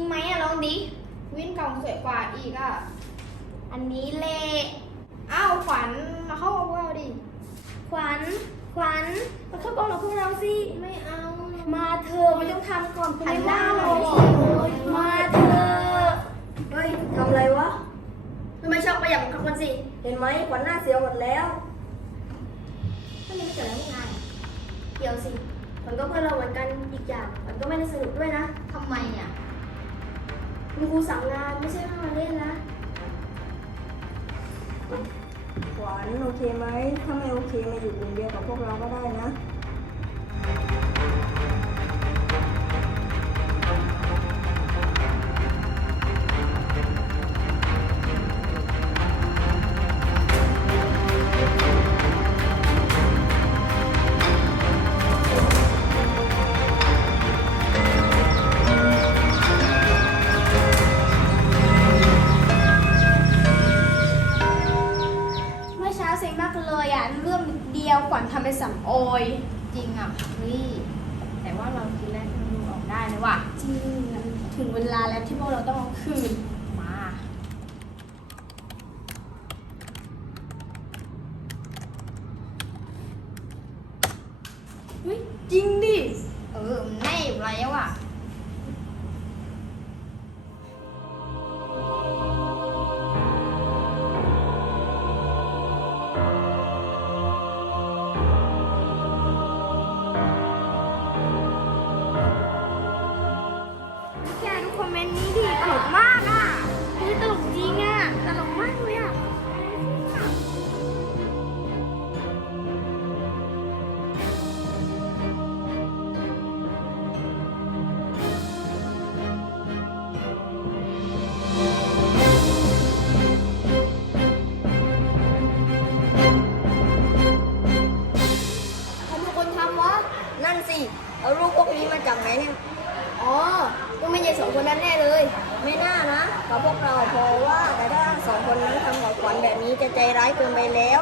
งไหมอะลองดิ วินกล่องสวยกว่าอีกอะ อันนี้เละอ้าวขวัญมาเข้ากับพวกเราดิ ขวัญ ขวัญ มาเข้ากล้องกับพวกเราสิ ไม่เอา มาเธอะไม่ต้องทำก่อนคุณหันไม่หน้าว่ามาเราดิมาเธอะเฮ้ยทำอะไรวะทำไมชอบประหยัดของมันสิ เห็นไหมขวัญหน้าเสียวหมดแล้ว ก็ยังไม่เกิดอะไรพวกนายเดี๋ยวสิ ขวัญก็เพื่อนเราเหมือนกันอีกอย่างขวัญก็ไม่ได้สนุกด้วยนะทำไมอะ คุณครูสั่งงานไม่ใช่ว่ามาเล่นนะขวัญโอเคไหม ถ้าไม่โอเคมาอยู่กลุ่มเดียวกับพวกเราก็ได้นะ ดียวขวัญทำไปสำโอย จริงอะเฮ้ยแต่ว่าเราคิดแล้วมันดูออกได้เลยว่ะ จริงงั้นถึงเวลาแล้วที่พวกเราต้องเอาคืน ใครเป็นคนทำวะ นั่นสิ เอารูปพวกนี้มาจากไหนเนี่ย อ๋อต้องไม่ใช่สองคนนั้นแน่เลย ไม่น่านะเพราะพวกเราพอว่าแต่ถ้าสองคนนั้นทำกับขวัญแบบนี้จะใจร้ายเกินไปแล้ว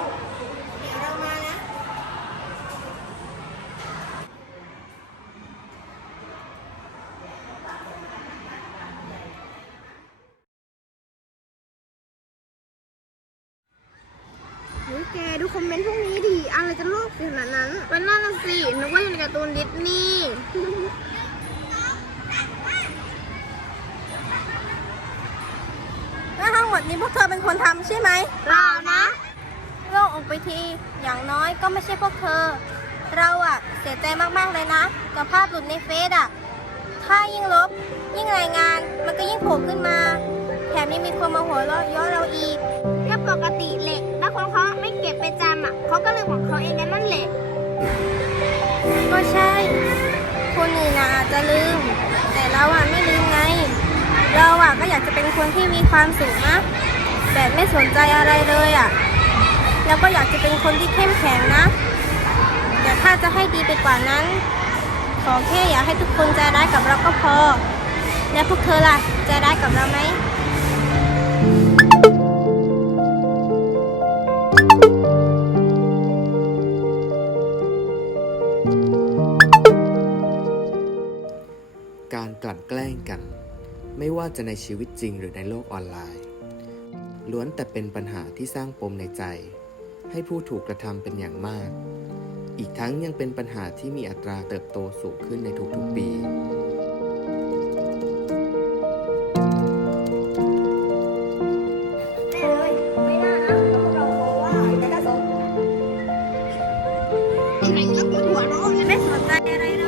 แกดูคอมเมนต์พวกนี้ดิอะไรจะโลกขนาดนั้น มันน่าละสินึกว่าอยู่ในการ์ตูนดิสนีย์แล้วทั้งหมดนี้พวกเธอเป็นคนทำใช่ไหมเปล่านะโล่งอกไปทีอย่างน้อยก็ไม่ใช่พวกเธอ เราอะเสียใจมากๆเลยนะ กับภาพหลุดในเฟซอะถ้ายิ่งลบ ยิ่งรายงานมันก็ยิ่งโผล่ขึ้นมา แถมยังมีคนมาหัวเราะเย้อเราอีกก็ ปกติเหล็กแล้วคนเขาไม่เก็บไปจำอะเขาก็ลืมของเขาเองนั่นแหละก็ใช่ คนอื่นนะอาจจะลืม แต่เราอะไม่ลืมไง เราอะก็อยากจะเป็นคนที่มีความสุขนะแบบไม่สนใจอะไรเลยอะแล้วก็อยากจะเป็นคนที่เข้มแข็งนะ แต่ถ้าจะให้ดีไปกว่านั้น ขอแค่อย่าให้ทุกคนใจร้ายกับเราก็พอ แล้วพวกเธอล่ะใจร้ายกับเราไหม ว่าจะในชีวิตจริงหรือในโลกออนไลน์ ล้วนแต่เป็นปัญหาที่สร้างปมในใจ ให้ผู้ถูกกระทำเป็นอย่างมาก อีกทั้งยังเป็นปัญหาที่มีอัตราเติบโตสูงขึ้นในทุกๆปีไม่สนใจอะไรเลย